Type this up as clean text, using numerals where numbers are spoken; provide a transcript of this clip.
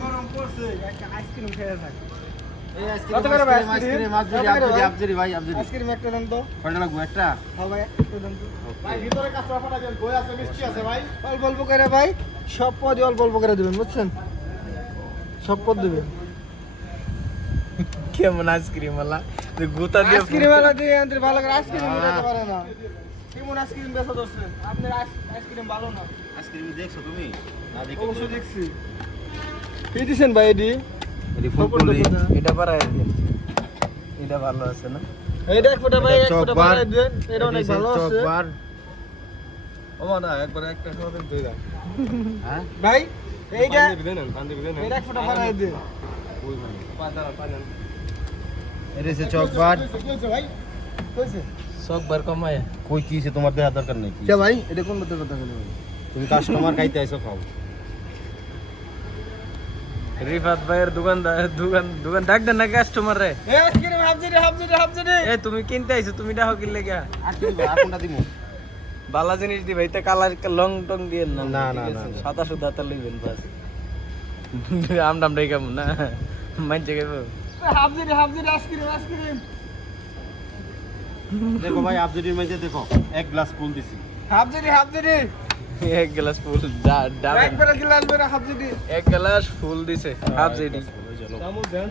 গরম পড়ছে একটা আইসক্রিম খেয়ে থাক এই কত করে ভাই আইসক্রিম আবজুরি ভাই আবজুরি আইসক্রিম একটা দেন তো কয়টা লাগবে একটা হ্যাঁ ভাই একটা দেন তো ভাই ভিতরে কাঁচা পাটা দেন দই আছে মিষ্টি আছে ভাই অল্প অল্প করে ভাই সব পদই অল্প অল্প করে দিবেন বুঝছেন সব পদ দিবেন কেমন আইসক্রিম वाला যে গুতা দিয়ে আইসক্রিম वाला দিয়ে আনতে ভালো করে আইসক্রিম দিতে পারে না কেমন আইসক্রিম বেচা দর্শন আপনার আইসক্রিম ভালো না আইসক্রিম দেখছো তুমি না দেখো অবশ্যই দেখছি কি দিছেন ভাই এডি এটি ফুলকলি এটা পারায় দিন এটা ভালো আছে না এইটা এক ফোঁটা ভাই এক ফোঁটা চকবার। বানাই দেন এটা অনেক ভালো আছে চকবার ওমা না একবার একটা খাওয়া দেন দই দাও হ্যাঁ ভাই এইটা পান দিবি দেন এটা এক ফোঁটা বানাই দেন ওই ভাই পান দেন এটা হচ্ছে চকবার কি হচ্ছে ভাই কইছে সব বার কমায় কই কি হচ্ছে তোমার দেখার দরকার নেই কে ভাই এটা কোন মধ্যে কথা বলে ভাই তুমি কাস্টমার খাইতে আইছো খাও রিফাত ভাইয়ের দোকান ডাক দেন না কাস্টমার রে এ আইসক্রিম হাফজেডি এ তুমি কিনতে আইছো তুমি ডাকো কি লেগা আর কি আর কোনটা দিমু বালা জিনিস দি ভাই তা কালার লং টং দিয়ে না না, না, ঠিক না, আছে? না। সাদা সুদা তা লইবেন বাস আমডাম ডাই কেমন না মানছে কেমন হাফজেডি আইসক্রিম দেখো ভাই আবজুরির মধ্যে দেখো এক গ্লাস ফুল দিছি হাফজেডি এক গ্লাস ফুল ডাবেন একবারে গ্লাস বেরা হাফজেডি এক গ্লাস ফুল দিছে হাফ জেডি চামচ দেন